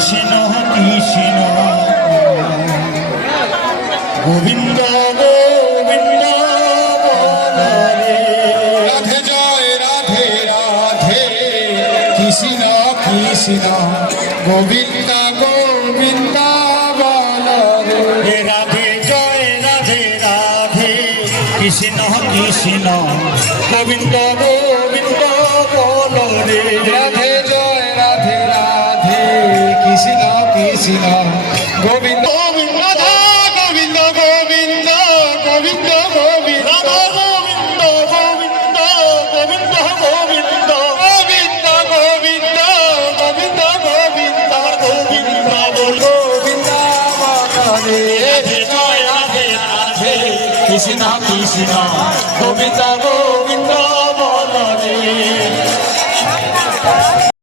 কৃষ্ণ কৃষ্ণ গোবিন্দ গোবিন্দ রাধে জয় রাধে রাধে কৃষ্ণ কৃষ্ণ গোবিন্দ গোবিন্দ বল রে। রাধে জয় রাধে রাধে কৃষ্ণ কৃষ্ণ গোবিন্দ গোবিন্দ বল রে। রাধে জয় রাধে রাধে কৃষ্ণ কৃষ্ণ গোবিন্দ গোবিন্দ গোবিন্দ গোবিন্দ গোবিন্দ গোবিন্দ গোবিন্দ গোবিন্দ গোবিন্দ গোবিন্দ গোবিন্দ গোবিন্দ গোবিন্দ গোবিন্দ গোবিন্দ বল গোবিন্দ বলে রাধে জয় রাধে রাধে কৃষ্ণ কৃষ্ণ গোবিন্দ